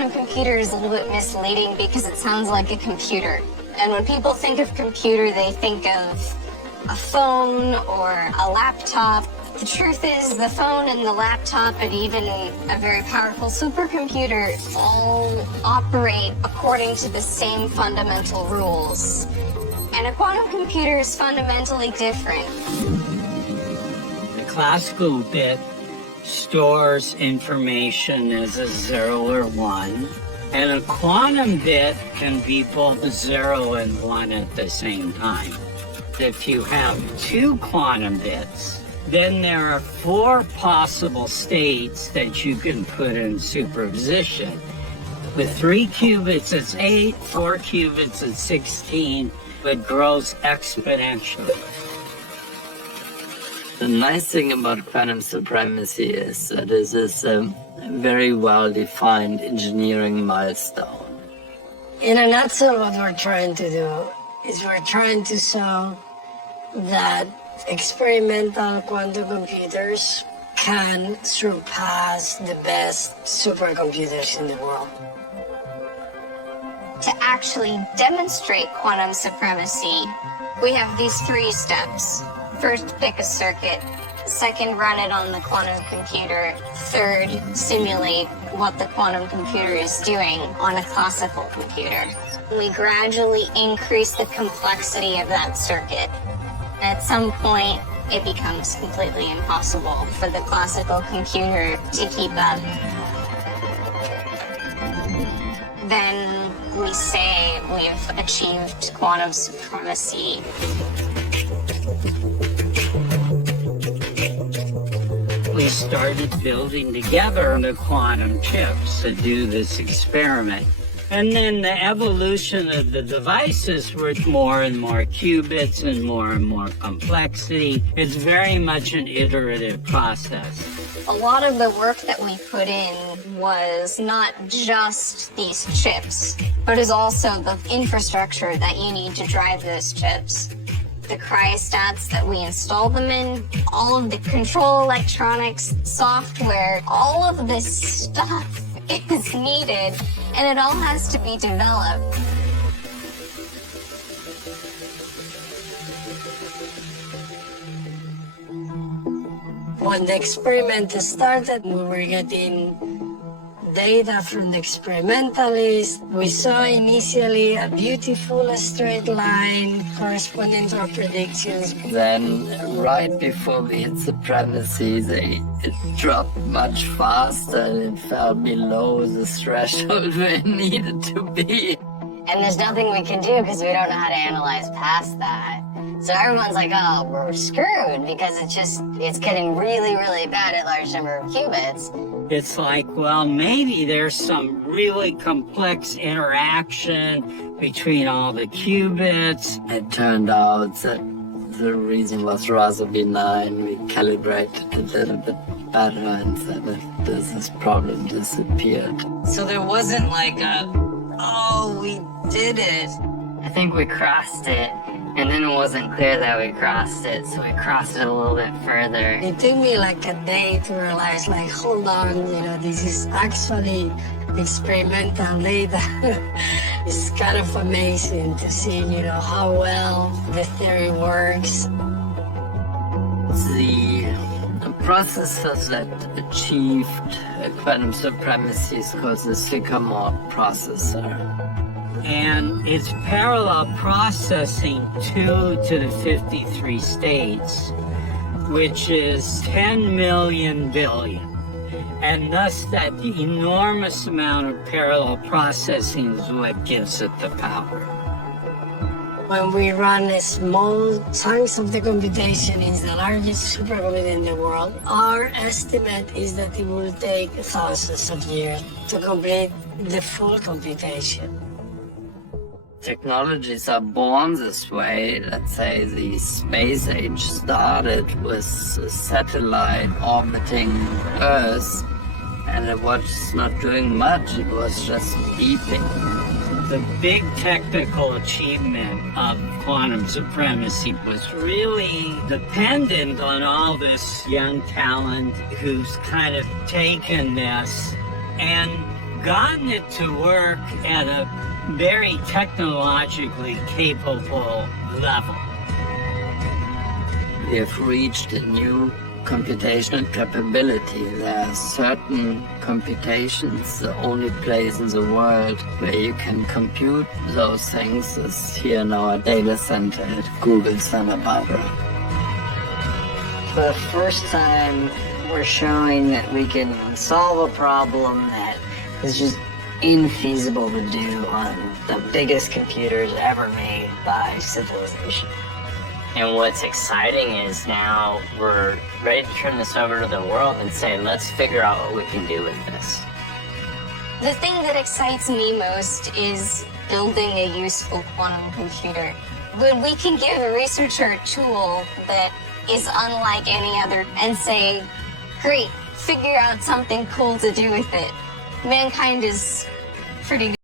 quantum computer is a little bit misleading because it sounds like a computer. And when people think of computer, they think of a phone or a laptop. The truth is, the phone and the laptop and even a very powerful supercomputer all operate according to the same fundamental rules. And a quantum computer is fundamentally different. The classical bit stores information as a 0 or 1, and a quantum bit can be both 0 and 1 at the same time. If you have 2 quantum bits, then there are 4 possible states that you can put in superposition. With 3 qubits, it's 8, 4 qubits, it's 16. It grows exponentially. The nice thing about quantum supremacy is that it is a very well-defined engineering milestone. In a nutshell, what we're trying to do is we're trying to show that experimental quantum computers can surpass the best supercomputers in the world. To actually demonstrate quantum supremacy, we have these 3 steps. First, pick a circuit. Second, run it on the quantum computer. Third, simulate what the quantum computer is doing on a classical computer. We gradually increase the complexity of that circuit. At some point, it becomes completely impossible for the classical computer to keep up. Then we say we've achieved quantum supremacy. We started building together the quantum chips to do this experiment. And then the evolution of the devices with more and more qubits and more complexity. It's very much an iterative process. A lot of the work that we put in was not just these chips, but is also the infrastructure that you need to drive those chips. The cryostats that we install them in, all of the control electronics, software, all of this stuff is needed, and it all has to be developed. When the experiment started, we were getting data from the experimentalists. We saw initially a beautiful straight line corresponding to our predictions. Then, right before we hit supremacy, it dropped much faster and it fell below the threshold where it needed to be. And there's nothing we can do because we don't know how to analyze past that. So everyone's like, oh, we're screwed because it's getting really, really bad at large number of qubits. It's like, well, maybe there's some really complex interaction between all the qubits. It turned out that the reason was rather benign. We calibrated a little bit better and said that this problem disappeared. So there wasn't like oh, we did it. I think we crossed it, and then it wasn't clear that we crossed it, so we crossed it a little bit further. It took me like a day to realize, like, hold on, this is actually experimental data. It's kind of amazing to see, how well the theory works. The processors that achieved quantum supremacy is called the Sycamore processor. And it's parallel processing 2 to the 53 states, which is 10 million billion. And thus that enormous amount of parallel processing is what gives it the power. When we run small chunks of the computation in the largest supercomputer in the world, our estimate is that it will take thousands of years to complete the full computation. Technologies are born this way. Let's say the space age started with a satellite orbiting Earth, and it was not doing much, it was just beeping. The big technical achievement of quantum supremacy was really dependent on all this young talent who's kind of taken this and gotten it to work at a very technologically capable level. We have reached a new computational capability. There are certain computations, the only place in the world where you can compute those things is here in our data center at Google Santa Barbara. For the first time, we're showing that we can solve a problem that is just infeasible to do on the biggest computers ever made by civilization. And what's exciting is now we're ready to turn this over to the world and say, let's figure out what we can do with this. The thing that excites me most is building a useful quantum computer. When we can give a researcher a tool that is unlike any other and say, great, figure out something cool to do with it. Mankind is pretty